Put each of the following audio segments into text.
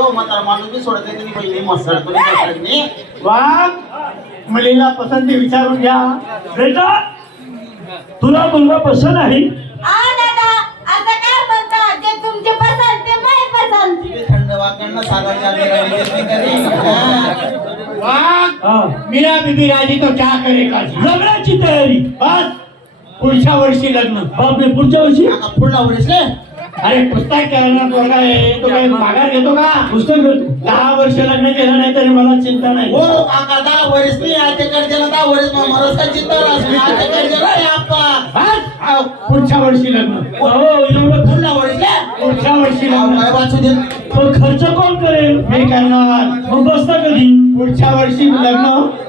हो म्हातारा माणूस बी सोडत नाही पहिले मसळ तुम्ही वाघ मुलीला पसंती विचारून घ्या. बेटा तुला मुलगा पसंत आहे? दादा आता काय म्हणता जे तुमचे पसंत ते काय पसंत थंड वाकडनं सागर वाघ हा. मीरा बीबी राजी तो क्या करेगा. लग्नाची तयारी. बस पुढच्या वर्षी लग्न. बापरे पुढच्या वर्षी? पुढला वरीस अरे पुस्तक करणार पोरगा आहे तो काही माघार घेतो का. पुस्तक भेटतो. 10 वर्ष लग्न केलं नाही तरी मला चिंता नाही. हो काका 10 वरीस मी आतेकडे 10 वरीस मरस का चिंता असते आतेकडे आप्पा बस, पुढच्या वर्षी लग्न. हो एवढं पुढला वरीस पुढच्या वर्षी लग्न. काय वाचू दे पण खर्च कोण करेल? मी करणार. मग बसता कधी? पुढच्या वर्षी लग्न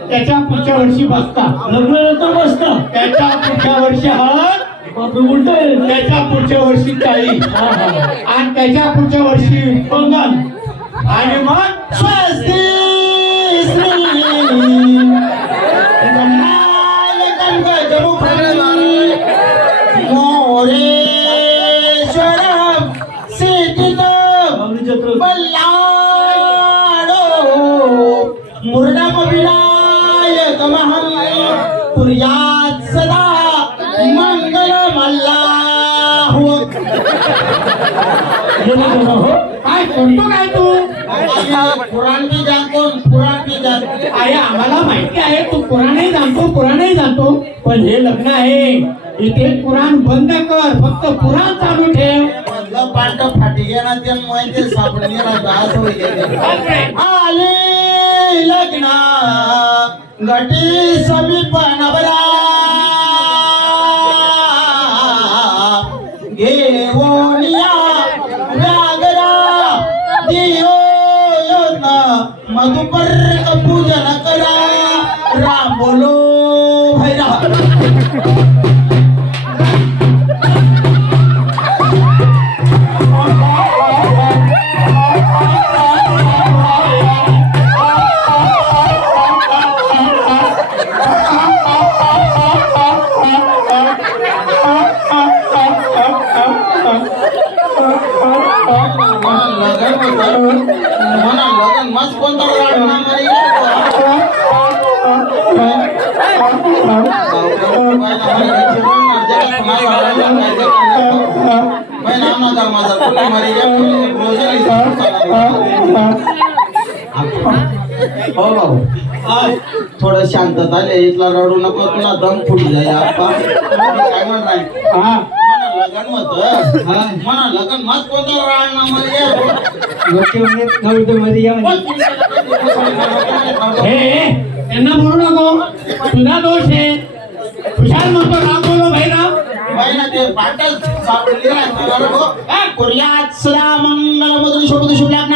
त्याच्या पुढच्या वर्षी बसता. लग्नानंतर बसता. त्याच्या पुढच्या वर्षी हळद. बापरे उलट आहे. त्याच्या पुढच्या वर्षी ताई हा, हा. आणि त्याच्या पुढच्या वर्षी पंगाल. आणि मग स्वस्ती मोरेश्वरम सिद्धिदम बावली जत्रा. बल्लाडो मुर्डामविनायकमहं कुर्यात् सदा मंगलमल्लाहु. हो काय म्हणतो काय तू. पुराण भी जानतो पुराण भी जानतो. अरे आम्हाला माहिती आहे तू पुराणही जाणतो पण हे लग्न आहे इथे पुराण बंद कर फक्त पुराण चालू ठेव. मधलं पाट फाटी गेला ते माहिती सापडून गेला गास होई गेले. आले लग्न घटी समीप नवरा घेऊनिया व्यागरा दियो मधुपर्क पूजन करा राम बोलो भैरा. मला लगन मस्त कोणता वाढला मरी हो भाऊ थोडं शांतता आले इथला रडू नको तुला दम फुटी जाईल आप्पा. काय म्हणताय लगन मत म्हणा लगन मत कोणता राहणार त्यांना म्हणू नको तुझा दोष आहे. खुशाल म्हणतो राम बोलो भैराम. ते पाटच सापडली कुर्यात सदा मंगल मधुर शोभत शुभ लग्न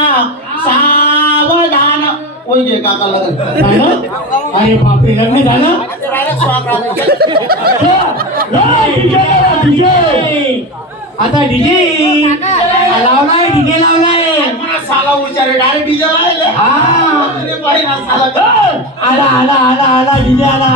सावधान. ओय गे काका लगन झालं. अरे बापरे लग्न झालं. आता डीजे लावलाय मला साला उचारे डायरेक्ट डीजे लावले. हा अरे बाई ना साला आला डीजे आला.